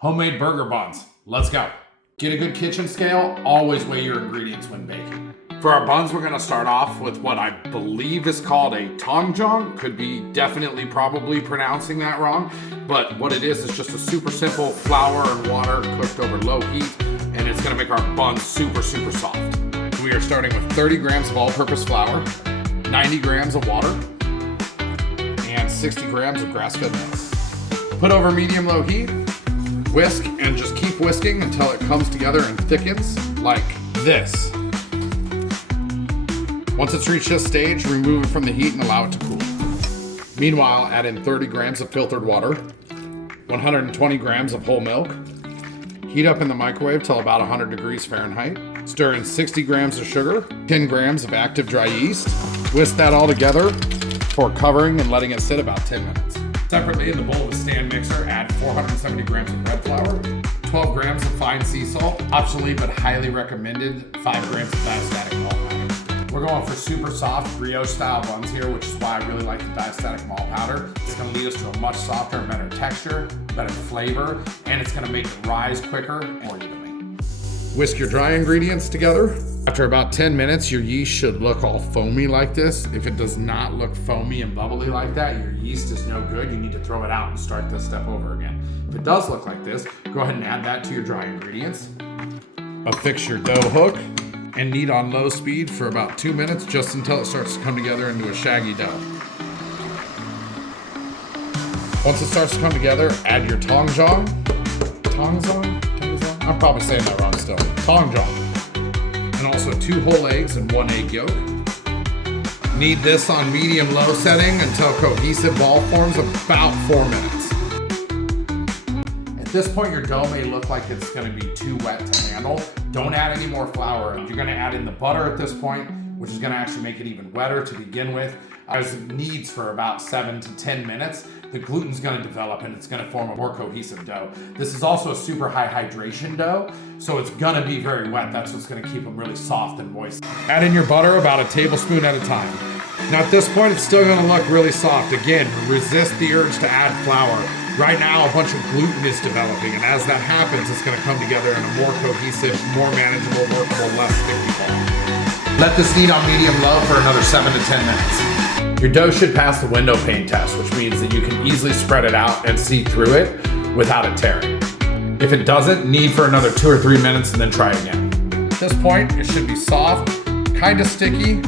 Homemade burger buns. Let's go. Get a good kitchen scale. Always weigh your ingredients when baking. For our buns, we're gonna start off with what I believe is called a tongjong. Could be definitely probably pronouncing that wrong, but what it is just a super simple flour and water cooked over low heat, and it's gonna make our buns super soft. We are starting with 30 grams of all-purpose flour, 90 grams of water, and 60 grams of grass-fed milk. Put over medium-low heat, whisk, and just keep whisking until it comes together and thickens like this. Once it's reached this stage, remove it from the heat and allow it to cool. Meanwhile, add in 30 grams of filtered water, 120 grams of whole milk. Heat up in the microwave till about 100 degrees Fahrenheit. Stir in 60 grams of sugar, 10 grams of active dry yeast. Whisk that all together before covering and letting it sit about 10 minutes. Separately, in the bowl of a stand mixer, add 470 grams of bread flour, 12 grams of fine sea salt, optionally but highly recommended, 5 grams of diastatic malt powder. We're going for super soft brioche style buns here, which is why I really like the diastatic malt powder. It's gonna lead us to a much softer and better texture, better flavor, and it's gonna make it rise quicker and more evenly. Whisk your dry ingredients together. After about 10 minutes, your yeast should look all foamy like this. If it does not look foamy and bubbly like that, your yeast is no good. You need to throw it out and start this step over again. If it does look like this, go ahead and add that to your dry ingredients. Affix your dough hook and knead on low speed for about 2 minutes, just until it starts to come together into a shaggy dough. Once it starts to come together, add your tongjong. I'm probably saying that wrong still. Tongjong. And also 2 whole eggs and 1 egg yolk. Knead this on medium-low setting until cohesive ball forms about 4 minutes. At this point, your dough may look like it's gonna be too wet to handle. Don't add any more flour. You're gonna add in the butter at this point, which is gonna actually make it even wetter to begin with. As it kneads for about 7 to 10 minutes, the gluten's gonna develop and it's gonna form a more cohesive dough. This is also a super high hydration dough, so it's gonna be very wet. That's what's gonna keep them really soft and moist. Add in your butter about a tablespoon at a time. Now at this point, it's still gonna look really soft. Again, resist the urge to add flour. Right now, a bunch of gluten is developing, and as that happens, it's gonna come together in a more cohesive, more manageable, workable, less sticky ball. Let this knead on medium-low for another 7 to 10 minutes. Your dough should pass the window pane test, which means that you can easily spread it out and see through it without it tearing. If it doesn't, knead for another 2 or 3 minutes and then try again. At this point, it should be soft, kind of sticky,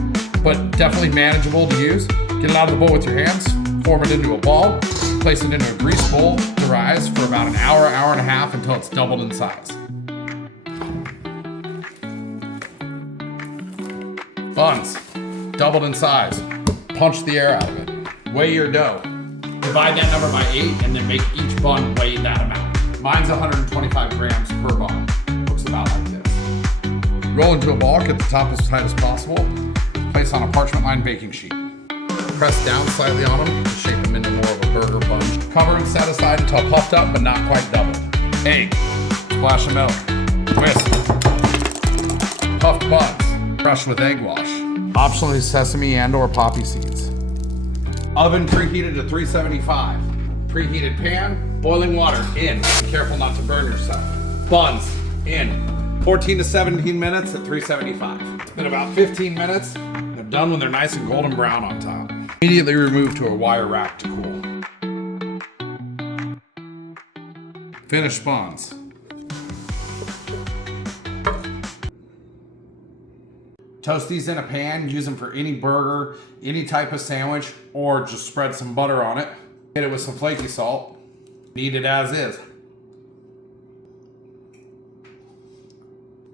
but definitely manageable to use. Get it out of the bowl with your hands, form it into a ball, place it into a grease bowl to rise for about an hour, hour and a half until it's doubled in size. Buns, doubled in size. Punch the air out of it. Weigh your dough. Divide that number by 8 and then make each bun weigh that amount. Mine's 125 grams per bun. Looks about like this. Roll into a ball, get the top as tight as possible. Place on a parchment lined baking sheet. Press down slightly on them to shape them into more of a burger bun. Cover and set aside until puffed up but not quite doubled. Egg, splash of milk, whisk. Puffed buns, brush with egg wash. Optionally sesame and or poppy seeds. Oven preheated to 375. Preheated pan, boiling water in. Be careful not to burn yourself. Buns in. 14 to 17 minutes at 375. It's been about 15 minutes. They're done when they're nice and golden brown on top. Immediately remove to a wire rack to cool. Finished buns. Toast these in a pan, use them for any burger, any type of sandwich, or just spread some butter on it. Hit it with some flaky salt. Knead it as is.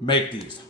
Make these.